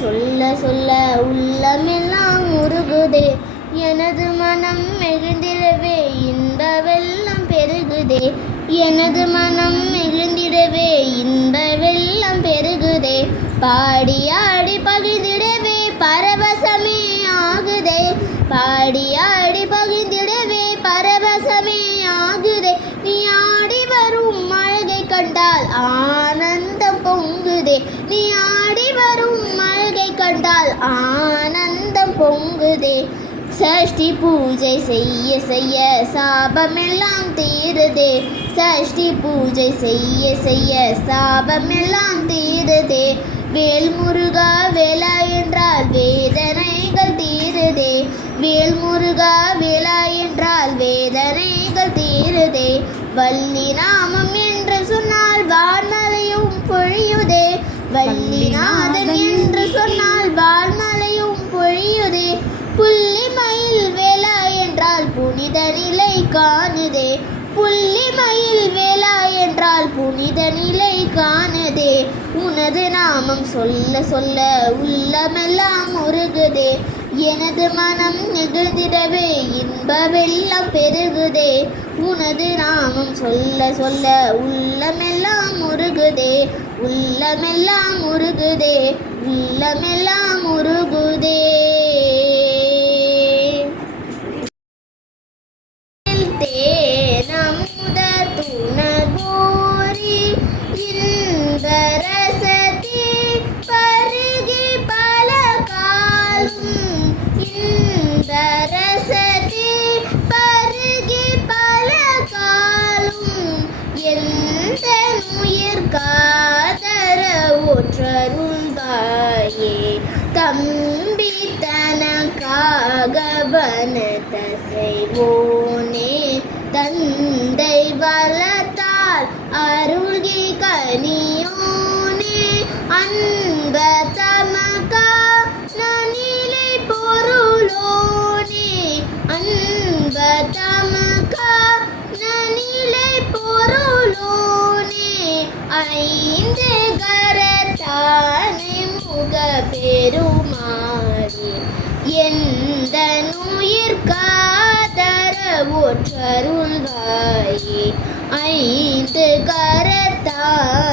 சொல்ல சொல்ல உள்ளமெல்லாம் உருகுதே, எனது மனம் எழுந்திடவே இன்ப வெள்ளம் பெருகுதே, எனது மனம் எழுந்திடவே இன்ப வெள்ளம் பெருகுதே, பாடி ஆடி பகிர்ந்திடவே பரவசமே ஆகுதே, பாடி ஆடி பகிர்ந்திடவே பரவசமே ஆகுதே, நீ ஆடி வரும் அழகை கண்டால் ஆனந்தம் பொங்குதே, நீ ஆடி வரும் அழகை கண்டால் ஆனந்தம் பொங்குதே, சஷ்டி பூஜை செய்ய செய்ய சாபமெல்லாம் தீருதே, சஷ்டி பூஜை செய்ய செய்ய சாபமெல்லாம் தீருதே, வேல்முருகா வேலா என்றால் வேதனைகள் தீருதே, வேல்முருகா வேலா என்றால் வேதனைகள் தீருதே, வள்ளி நாமம் என்று சொன்னால் வான்மலையும் பொழியுதே, வள்ளிநாதன் என்று சொன்னால் வான்மலையும் பொழியுதே, புள்ளி மயில் வேலா என்றால் புனித நிலை காணுதே, புள்ளி மயில் வேலா என்றால் புனித நிலை காணுதே, உனது நாமம் சொல்ல சொல்ல உள்ளமெல்லாம் உருகுதே, எனது மனம் நெகிழ்ந்திடவே இன்ப வெள்ளம் பெருகுதே, உனது நாமம் சொல்ல சொல்ல உள்ளமெல்லாம் உருகுதே, உள்ளமெல்லாம் உருகுதே, உள்ளமெல்லாம் உருகுதே. தேனமுத துணகோரி இந்த ரசத்தை பருகி பல காலம், இந்த ரசத்தை பருகி பல காலம், எந்த உயிர் காதர ஒற்றருந்தாயே, தம்பி தனக்காக வனத செய்வோனே, தந்தை வளத்தால் அருள்கி கனியோனே, அன்ப தமக்கா நனிலை பொருளோனே, அன்ப தமக்கா நனிலை பொருளோனே, ஐந்து கரத்தானை முக பெருமாறி, எந்த உயிர் காதர ஒற்றருள்வாயே, ஐந்து கரத்தானை